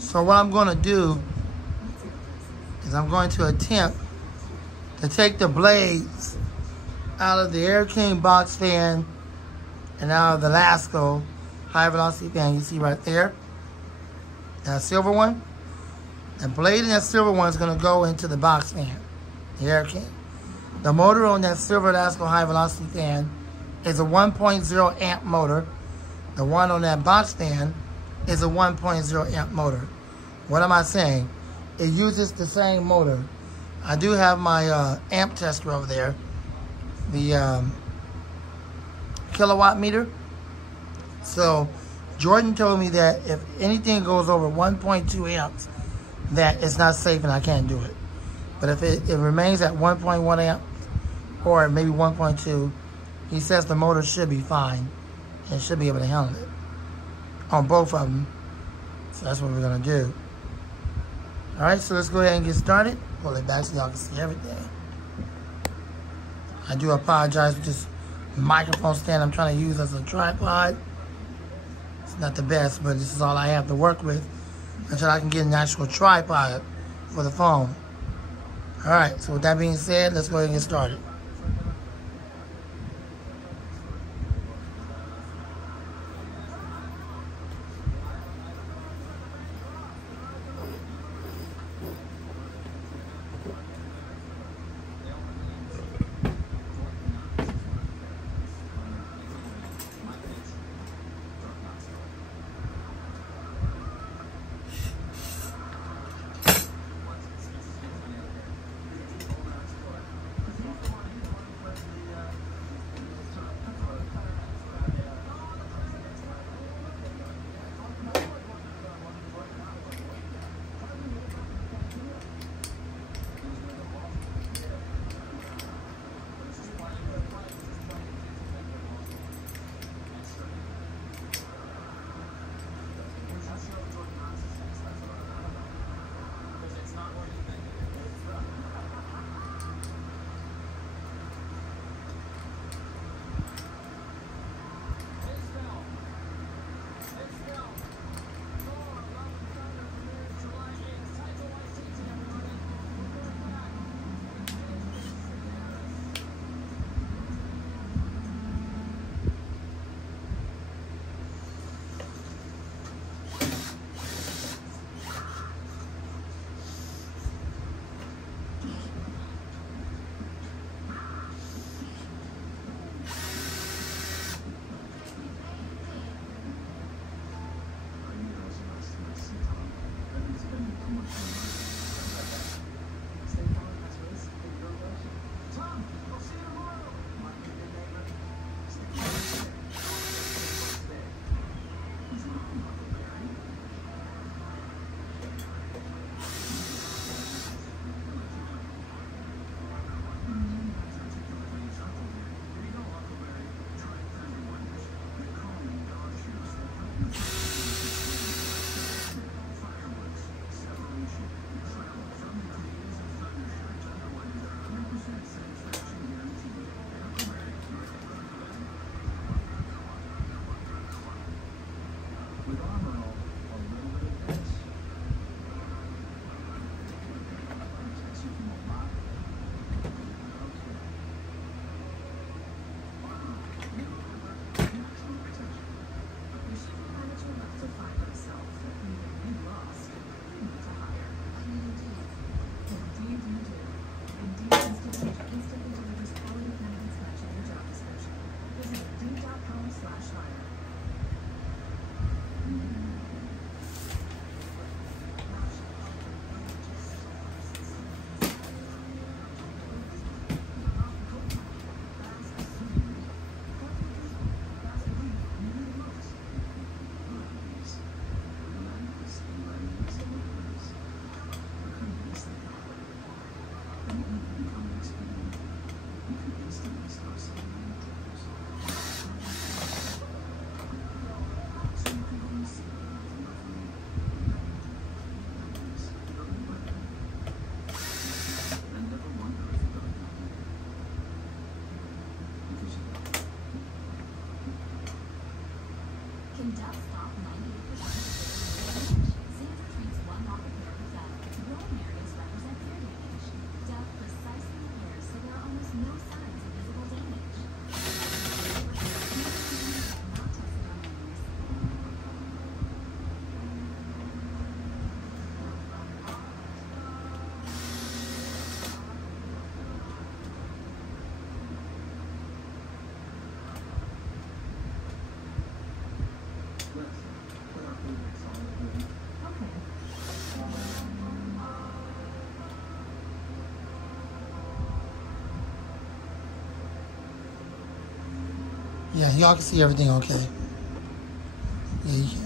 So what I'm going to do is I'm going to attempt to take the blades out of the Air King box fan and out of the Lasko high velocity fan you see right there. That silver one. The blade in that silver one is going to go into the box fan, the Air King. The motor on that silver Lasko high velocity fan is a 1.0 amp motor. The one on that box fan is a 1.0 amp motor. What am I saying? It uses the same motor. I do have my amp tester over there, the kilowatt meter. So Jordan told me that if anything goes over 1.2 amps, that it's not safe and I can't do it. But if it remains at 1.1 amp or maybe 1.2, he says the motor should be fine and should be able to handle it on both of them. So that's what we're gonna do. All right, so let's go ahead and get started. Pull it back so y'all can see everything. I do apologize for this microphone stand I'm trying to use as a tripod. It's not the best, but this is all I have to work with until I can get an actual tripod for the phone. All right, so with that being said, let's go ahead and get started. Yeah, y'all can see everything okay. Yeah, you can.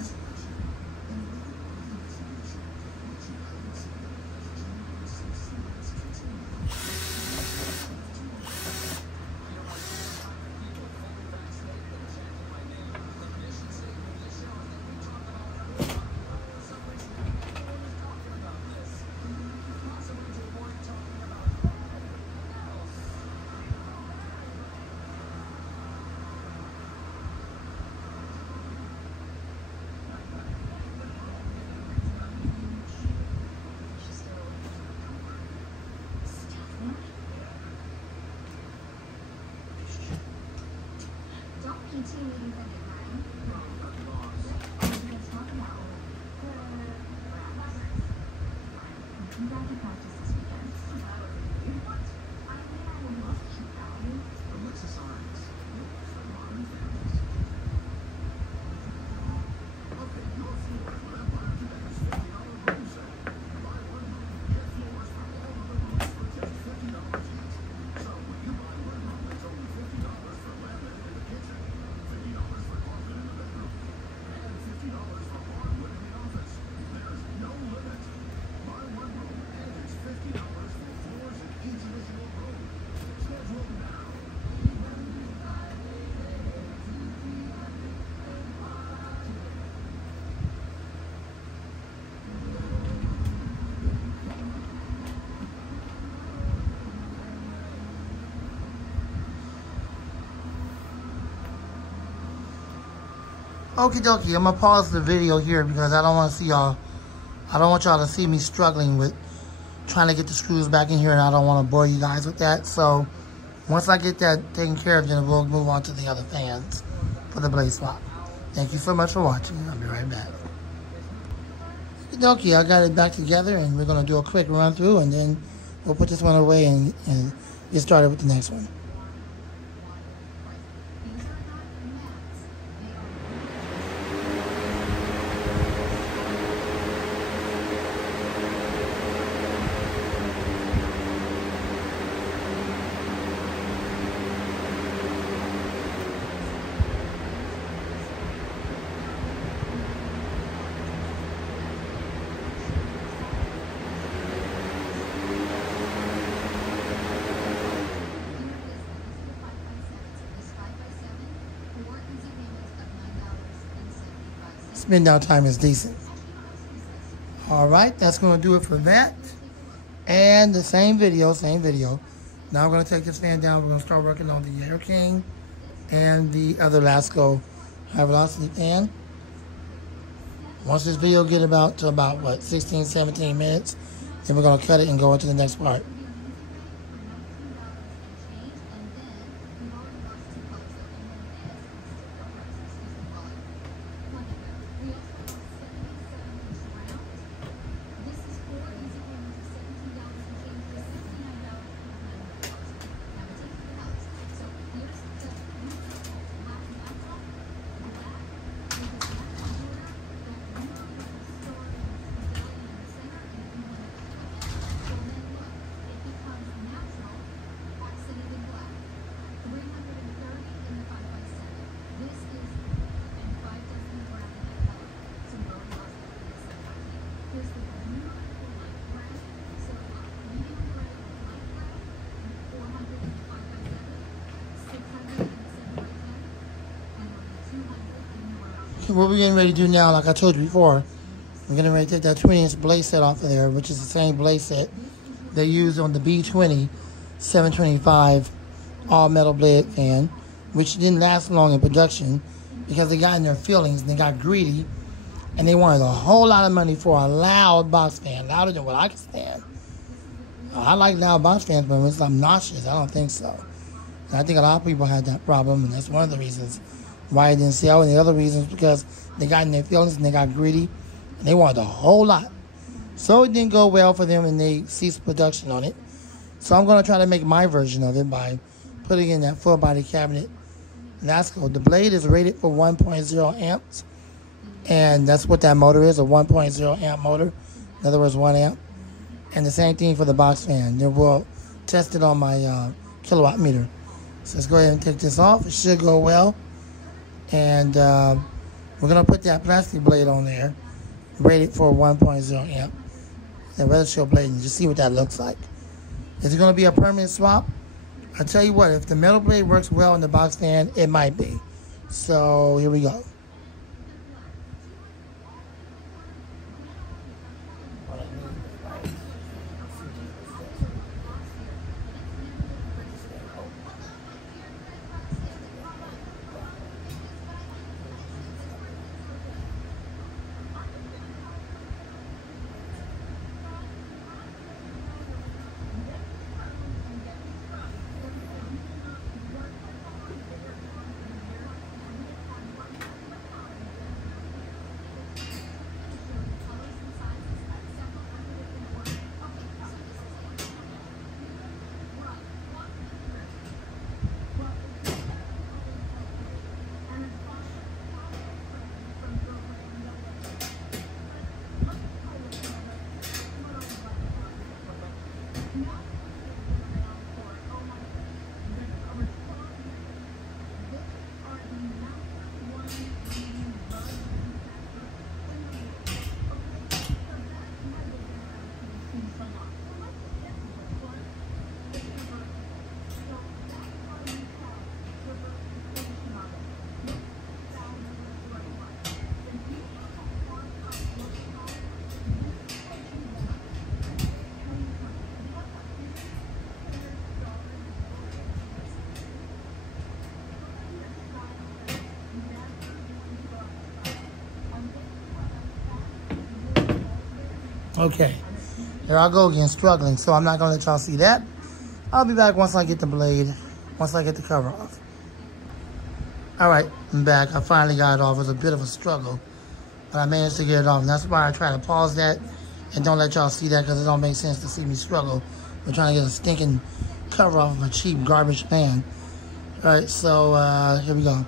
Okie dokie, I'm gonna pause the video here because I don't want to see y'all. I don't want y'all to see me struggling with trying to get the screws back in here, and I don't want to bore you guys with that. So once I get that taken care of, then we'll move on to the other fans for the blade swap. Thank you so much for watching. I'll be right back. Okie dokie, I got it back together, and we're gonna do a quick run through, and then we'll put this one away and get started with the next one. Spin down time is decent. All right, that's going to do it for that. And the same video. Now we're going to take this fan down. We're going to start working on the Air King and the other Lasco high velocity fan. Once this video get about what, 16, 17 minutes, then we're going to cut it and go into the next part. What we're getting ready to do now, like I told you before, we're getting ready to take that 20-inch blade set off of there, which is the same blade set they use on the B20 725 all-metal blade fan, which didn't last long in production because they got in their feelings and they got greedy, and they wanted a whole lot of money for a loud box fan, louder than what I can stand. I like loud box fans, but when it's obnoxious, I don't think so. And I think a lot of people had that problem, and that's one of the reasons why it didn't sell. And the other reason is because they got in their feelings and they got greedy and they wanted a whole lot. So it didn't go well for them and they ceased production on it. So I'm going to try to make my version of it by putting in that full body cabinet Lasco. The blade is rated for 1.0 amps, and that's what that motor is, a 1.0 amp motor. In other words, 1 amp. And the same thing for the box fan. Then we'll test it on my kilowatt meter. So let's go ahead and take this off. It should go well. And we're going to put that plastic blade on there, rated for 1.0 amp. And rather show blade and just see what that looks like. Is it going to be a permanent swap? I'll tell you what, if the metal blade works well in the box fan, it might be. So here we go. Okay, here I go again, struggling, so I'm not going to let y'all see that. I'll be back once I get the blade, once I get the cover off. All right, I'm back. I finally got it off. It was a bit of a struggle, but I managed to get it off. And that's why I try to pause that and don't let y'all see that, because it don't make sense to see me struggle. We're trying to get a stinking cover off of a cheap garbage pan. All right, so here we go.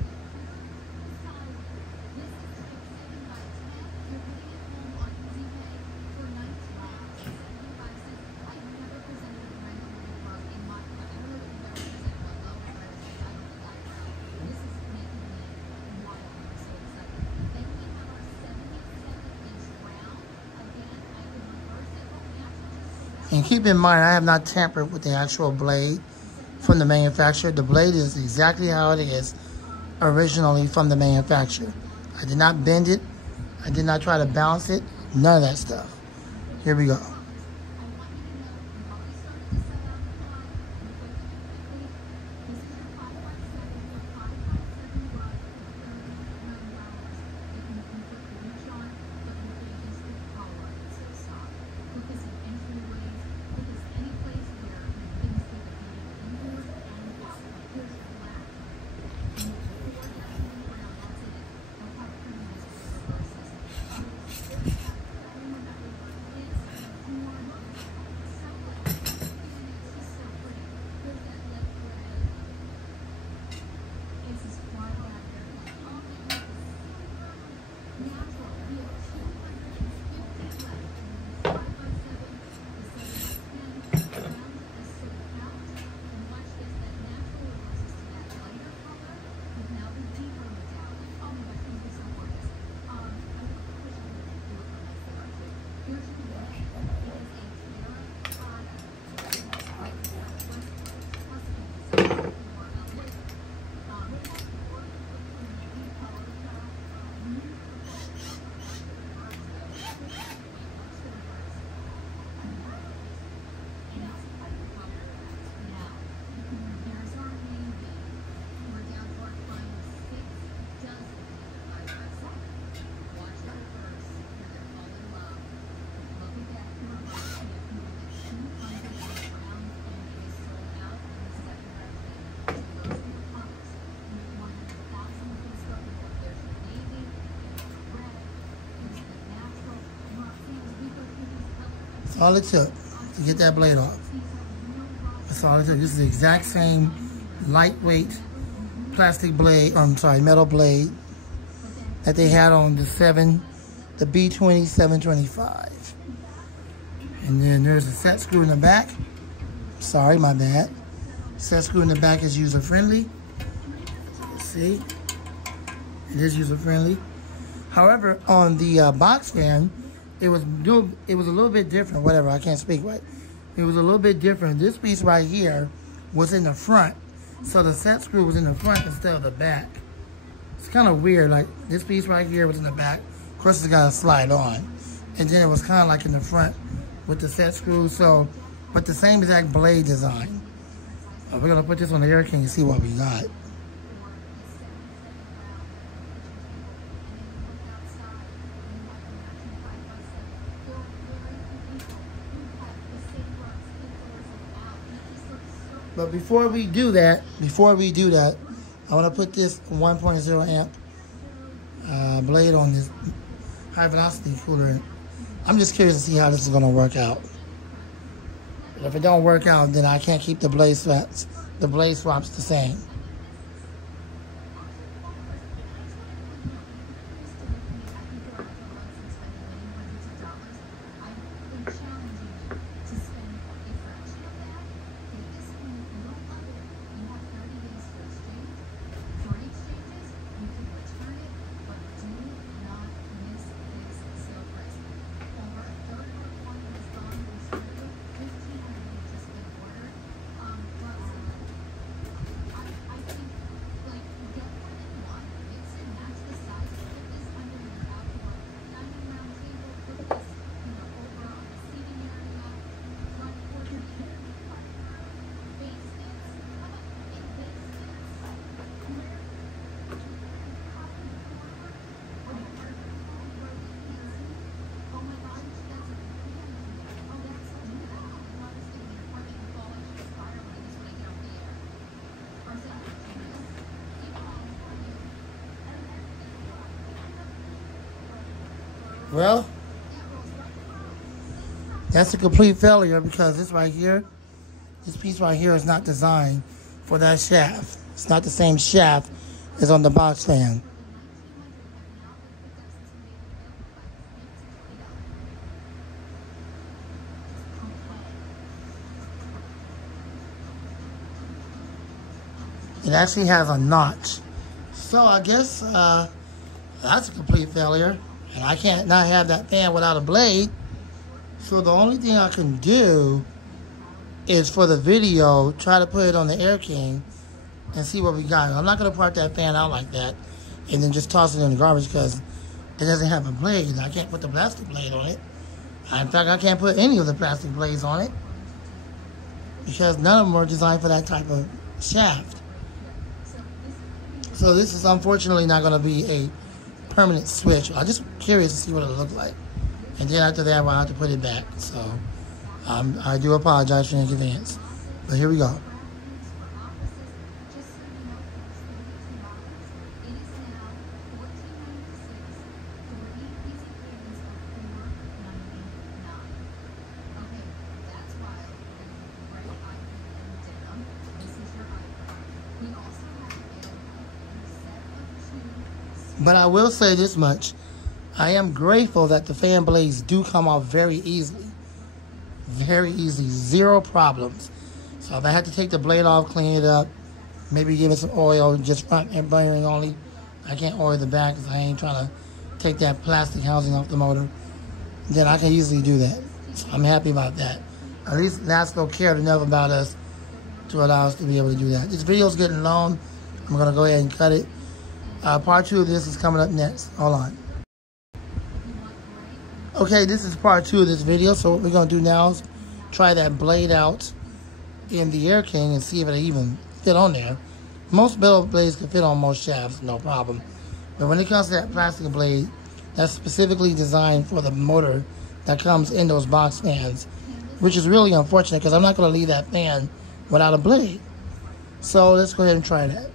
And keep in mind, I have not tampered with the actual blade from the manufacturer. The blade is exactly how it is originally from the manufacturer. I did not bend it. I did not try to balance it. None of that stuff. Here we go. That's all it took to get that blade off. That's all it took. This is the exact same lightweight plastic blade, metal blade that they had on the B20 725. And then there's a set screw in the back. Sorry, my bad. Set screw in the back is user friendly. See? It is user friendly. However, on the box fan, it was a little bit different. Whatever, I can't speak right. It was a little bit different. This piece right here was in the front, so the set screw was in the front instead of the back. It's kind of weird. Like this piece right here was in the back. Of course, it's got to slide on, and then it was kind of like in the front with the set screw. So, but the same exact blade design. We're gonna put this on the Air King and see what we got. But before we do that, I want to put this 1.0 amp blade on this high velocity cooler. I'm just curious to see how this is going to work out. But if it don't work out, then I can't keep the blade swaps the same. Well, that's a complete failure because this right here, this piece right here is not designed for that shaft. It's not the same shaft as on the box fan. It actually has a notch. So I guess that's a complete failure. And I can't not have that fan without a blade. So the only thing I can do is for the video, try to put it on the Air King and see what we got. I'm not going to part that fan out like that and then just toss it in the garbage because it doesn't have a blade. I can't put the plastic blade on it. In fact, I can't put any of the plastic blades on it because none of them are designed for that type of shaft. So this is unfortunately not going to be a permanent switch. I'm just curious to see what it'll look like. And then after that, we'll have to put it back. So I do apologize in advance. But here we go. But I will say this much. I am grateful that the fan blades do come off very easily. Very easily. Zero problems. So if I had to take the blade off, clean it up, maybe give it some oil, just front and bearing only. I can't oil the back because I ain't trying to take that plastic housing off the motor. Then I can easily do that. So I'm happy about that. At least NASCO cared enough about us to allow us to be able to do that. This video is getting long. I'm going to go ahead and cut it. Part 2 of this is coming up next. Hold on. Okay, this is part 2 of this video. So what we're going to do now is try that blade out in the Air King and see if it even fit on there. Most metal blades can fit on most shafts, no problem. But when it comes to that plastic blade, that's specifically designed for the motor that comes in those box fans, which is really unfortunate because I'm not going to leave that fan without a blade. So let's go ahead and try that.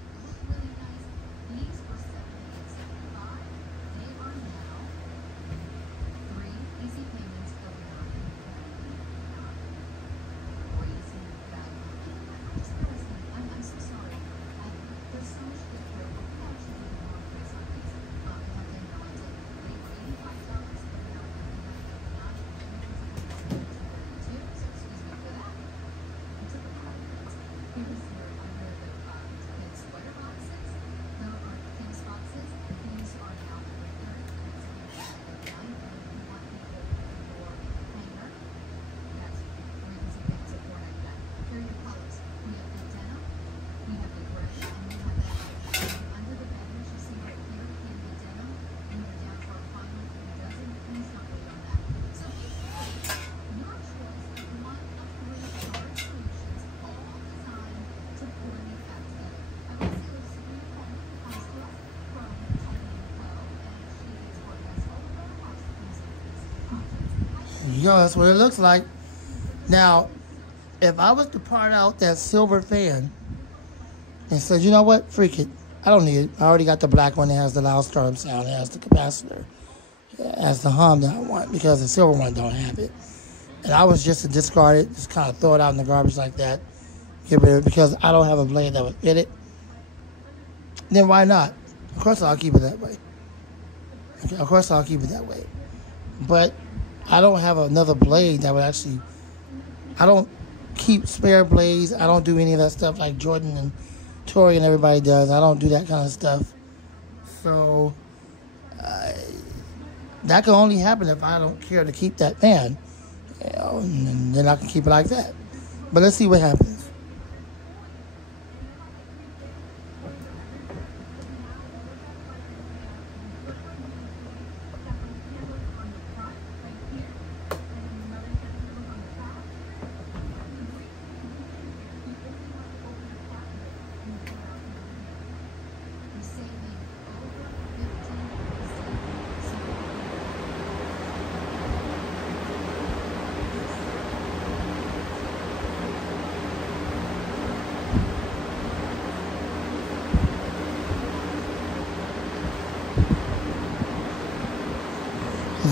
There you go. That's what it looks like. Now, if I was to part out that silver fan and said, you know what, freak it, I don't need it. I already got the black one that has the loud startup sound, it has the capacitor, it has the hum that I want, because the silver one don't have it. And I was just to discard it, just kind of throw it out in the garbage like that, get rid of it, because I don't have a blade that would fit it. Then why not? Of course I'll keep it that way. Okay, of course I'll keep it that way. But I don't have another blade that would actually, I don't keep spare blades. I don't do any of that stuff like Jordan and Tori and everybody does. I don't do that kind of stuff. So that can only happen if I don't care to keep that fan. You know, and then I can keep it like that. But let's see what happens.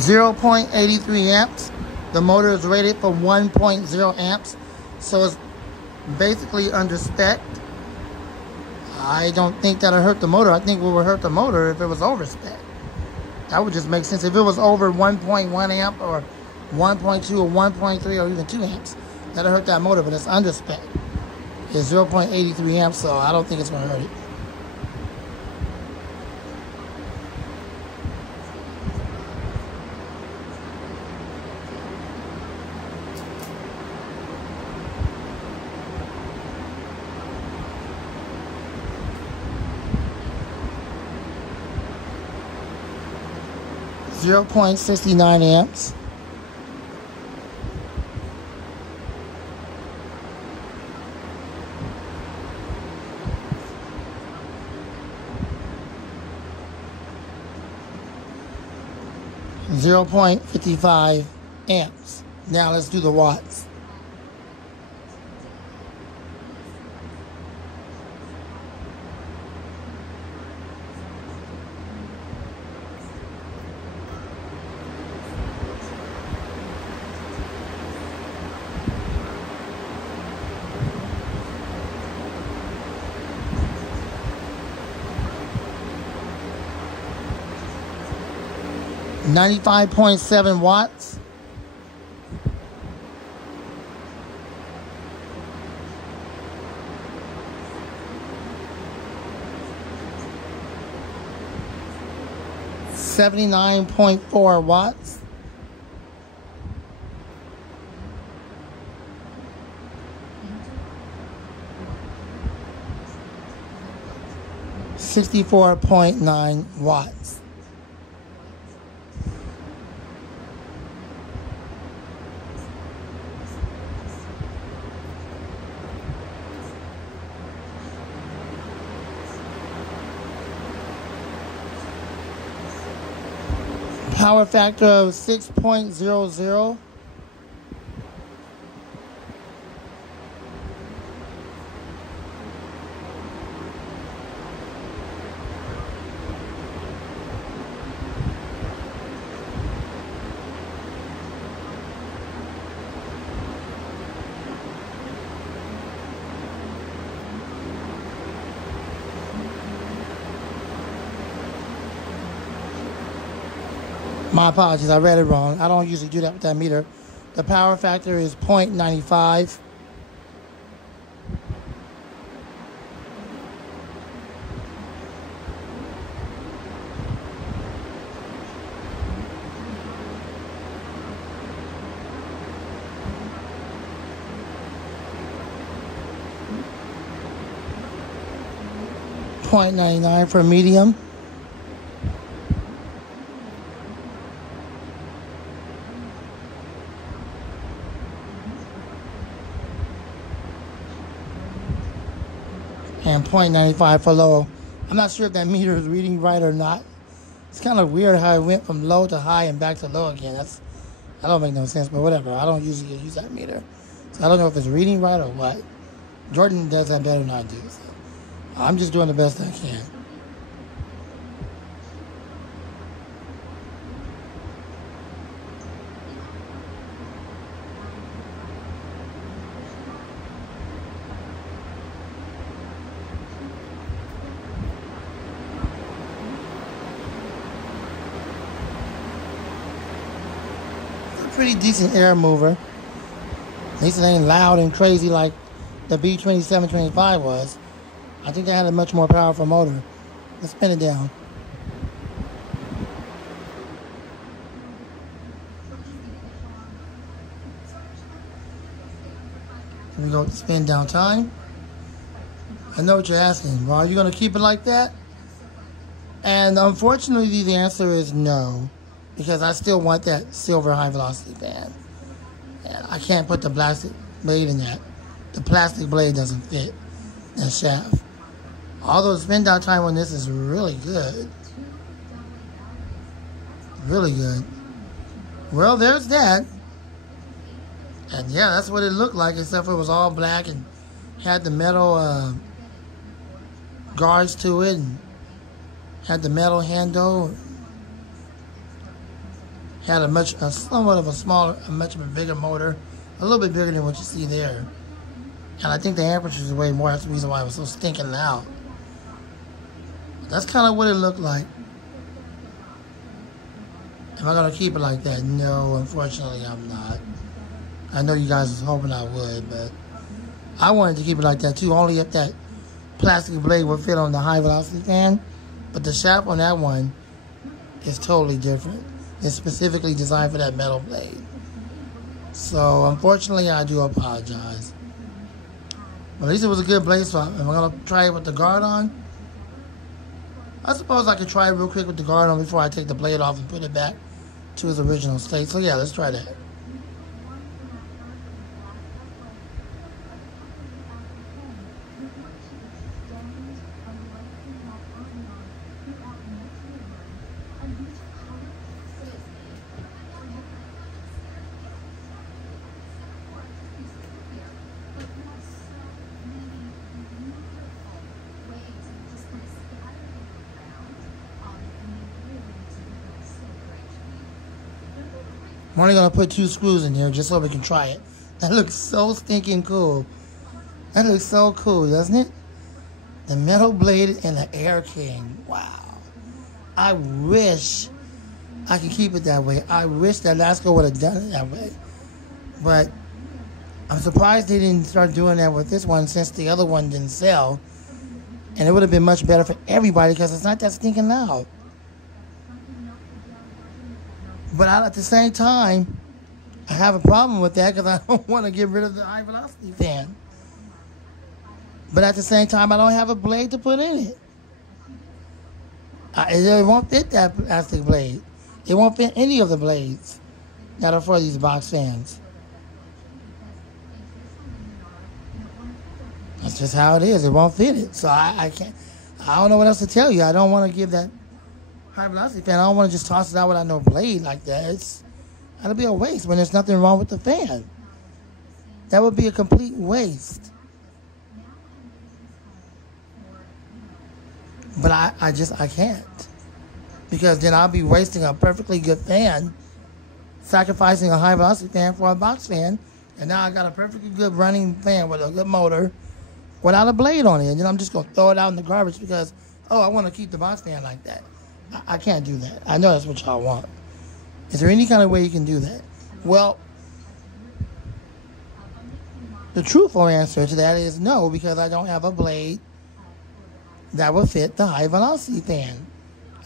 .83 amps. The motor is rated for 1.0 amps, so it's basically under spec. I don't think that'll hurt the motor. I think what would hurt the motor if it was over spec. That would just make sense. If it was over 1.1 amp or 1.2 or 1.3 or even 2 amps, that'll hurt that motor, but it's under spec. It's 0.83 amps, so I don't think it's going to hurt it. .69 amps. .55 amps. Now let's do the watts. .7 watts. .79.4 watts. .64.9 watts. Power factor of 6.00. My apologies, I read it wrong. I don't usually do that with that meter. The power factor is 0.95. .99 for medium. And 0.95 for low. I'm not sure if that meter is reading right or not. It's kind of weird how it went from low to high and back to low again. That don't make no sense, but whatever. I don't usually use that meter. So I don't know if it's reading right or what. Jordan does that better than I do. So I'm just doing the best I can. Pretty decent air mover. At least it ain't loud and crazy like the B2725 was. I think they had a much more powerful motor. Let's spin it down. Here we go with the spin down time. I know what you're asking. Well, are you going to keep it like that? And unfortunately, the answer is no. Because I still want that silver high velocity fan. And I can't put the plastic blade in that. The plastic blade doesn't fit that shaft. Although the spin down time on this is really good. Really good. Well, there's that. And yeah, that's what it looked like, except for it was all black and had the metal guards to it and had the metal handle. Had somewhat of a smaller, a much bigger motor, a little bit bigger than what you see there. And I think the amperage is way more. That's the reason why it was so stinking loud. That's kind of what it looked like. Am I going to keep it like that? No, unfortunately, I'm not. I know you guys was hoping I would, but I wanted to keep it like that too, only if that plastic blade would fit on the high velocity fan. But the shaft on that one is totally different. It's specifically designed for that metal blade. So, unfortunately, I do apologize. But at least it was a good blade swap. Am I going to try it with the guard on? I suppose I could try it real quick with the guard on before I take the blade off and put it back to its original state. So, yeah, let's try that. I'm only going to put 2 screws in here just so we can try it. That looks so stinking cool. That looks so cool, doesn't it? The metal blade and the Air King. Wow. I wish I could keep it that way. I wish that Lasko would have done it that way. But I'm surprised they didn't start doing that with this one since the other one didn't sell. And it would have been much better for everybody because it's not that stinking loud. But at the same time, I have a problem with that because I don't want to get rid of the high velocity fan. But at the same time, I don't have a blade to put in it. It won't fit that plastic blade. It won't fit any of the blades that are for these box fans. That's just how it is. It won't fit it. So I can't. I don't know what else to tell you. I don't want to give that high velocity fan. I don't want to just toss it out without no blade like that. That'll be a waste when there's nothing wrong with the fan. That would be a complete waste. But I can't. Because then I'll be wasting a perfectly good fan, sacrificing a high velocity fan for a box fan, and now I got a perfectly good running fan with a good motor without a blade on it. And then I'm just going to throw it out in the garbage because, oh, I want to keep the box fan like that. I can't do that. I know that's what y'all want. Is there any kind of way you can do that? Well, the truthful answer to that is no, because I don't have a blade that will fit the high velocity fan.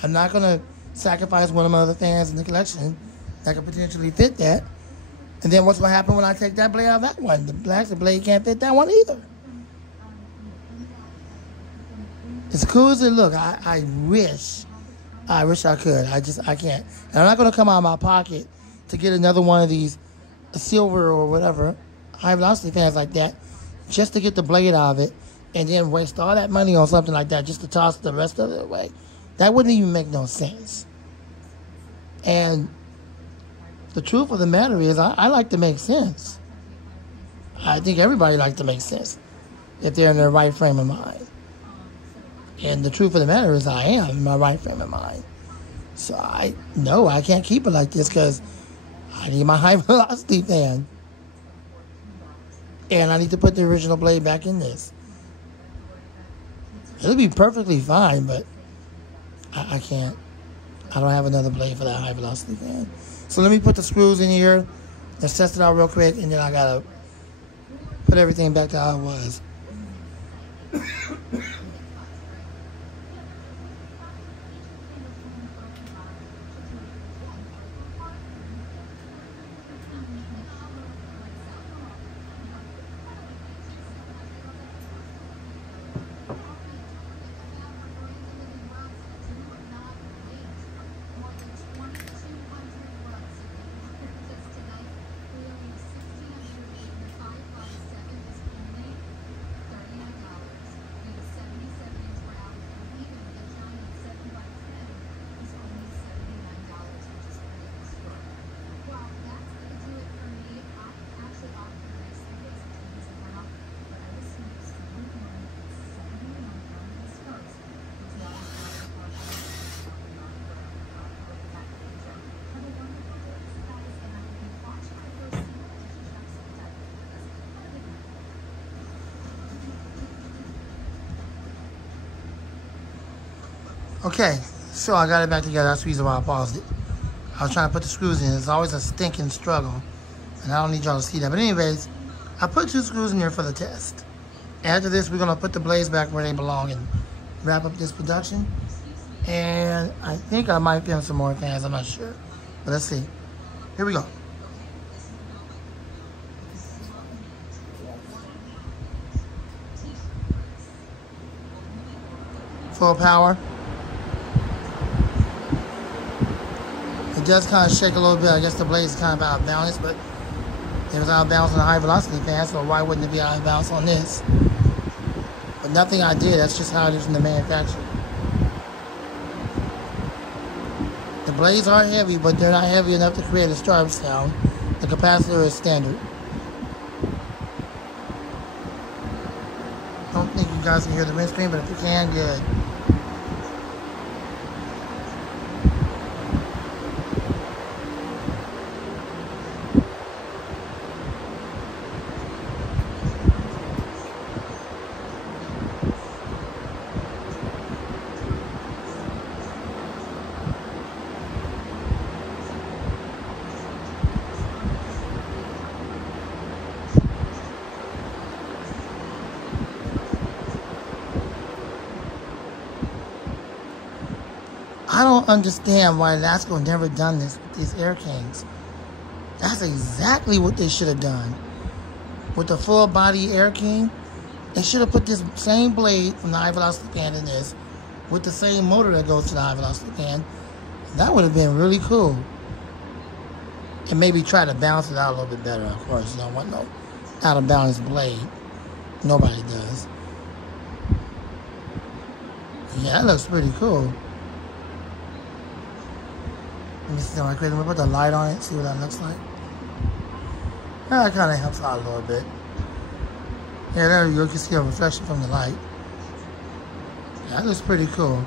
I'm not going to sacrifice one of my other fans in the collection that could potentially fit that. And then what's going to happen when I take that blade out of that one? The plastic blade can't fit that one either. As cool as it looks, I wish I could. I can't. And I'm not going to come out of my pocket to get another one of these silver or whatever high velocity fans like that just to get the blade out of it and then waste all that money on something like that just to toss the rest of it away. That wouldn't even make no sense. And the truth of the matter is I like to make sense. I think everybody likes to make sense if they're in their right frame of mind. And the truth of the matter is I am in my right frame of mind. So I can't keep it like this because I need my high velocity fan. And I need to put the original blade back in this. It'll be perfectly fine, but I can't. I don't have another blade for that high velocity fan. So let me put the screws in here. Let's test it out real quick, and then I gotta put everything back to how it was. Okay, so I got it back together. That's the reason why I paused it. I was trying to put the screws in. It's always a stinking struggle, and I don't need y'all to see that. But anyways, I put 2 screws in here for the test. After this, we're going to put the blades back where they belong and wrap up this production. And I think I might film some more fans. I'm not sure. But let's see. Here we go. Full power. It does kind of shake a little bit. I guess the blade is kind of out of balance, but it was out of balance on the high velocity fan, so why wouldn't it be out of balance on this? But nothing I did, that's just how it is in the manufacturer. The blades are heavy, but they're not heavy enough to create a sharp sound. The capacitor is standard. Don't think you guys can hear the windscreen, but if you can, good. I don't understand why Lasco never done this with these Air Kings. That's exactly what they should have done. With the full body Air King, they should have put this same blade from the high velocity fan in this with the same motor that goes to the high velocity fan. That would have been really cool. And maybe try to balance it out a little bit better, of course. You don't want no out of balance blade. Nobody does. Yeah, that looks pretty cool. Let me see how I create. Let me put the light on it, see what that looks like. Yeah, that kind of helps out a little bit. Yeah, there you go. You can see a reflection from the light. Yeah, that looks pretty cool.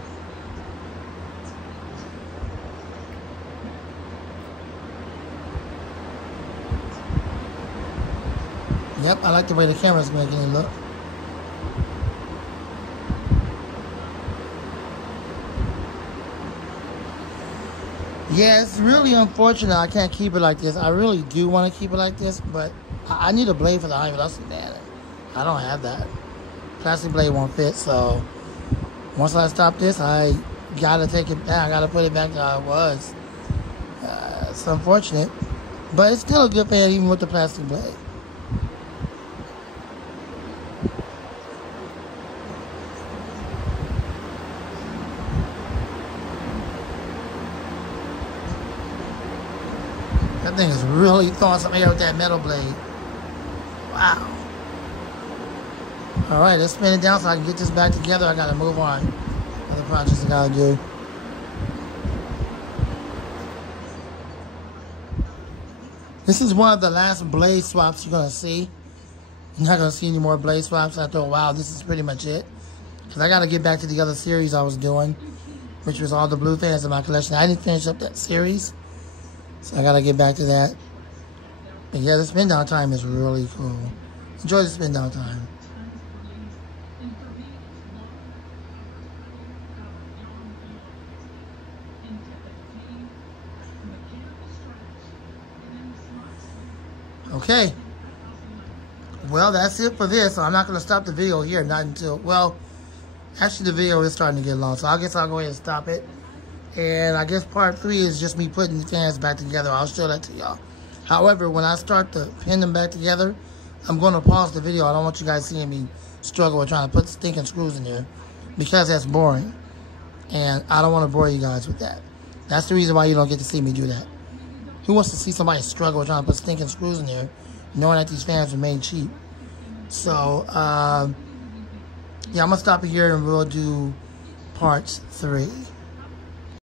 Yep, I like the way the camera's making it look. Yeah, it's really unfortunate I can't keep it like this. I really do want to keep it like this, but I need a blade for the high velocity fan. I don't have that. Plastic blade won't fit, so once I stop this, I gotta take it back. I gotta put it back to how it was. It's unfortunate, but it's still a good fan even with the plastic blade. That thing is really throwing some air with that metal blade. Wow. Alright, let's spin it down so I can get this back together. I gotta move on. Other projects I gotta do. This is one of the last blade swaps you're going to see. You're not going to see any more blade swaps after a while. This is pretty much it. Because I got to get back to the other series I was doing, which was all the blue fans in my collection. I didn't finish up that series, so I got to get back to that. But yeah, the spin down time is really cool. Enjoy the spin down time. Okay. Well, that's it for this. So I'm not going to stop the video here. Not until, well, actually the video is starting to get long. So I guess I'll go ahead and stop it. And I guess part 3 is just me putting the fans back together. I'll show that to y'all. However, when I start to pin them back together, I'm going to pause the video. I don't want you guys seeing me struggle with trying to put stinking screws in there, because that's boring. And I don't want to bore you guys with that. That's the reason why you don't get to see me do that. Who wants to see somebody struggle with trying to put stinking screws in there, knowing that these fans are made cheap? So, yeah, I'm going to stop it here and we'll do part 3.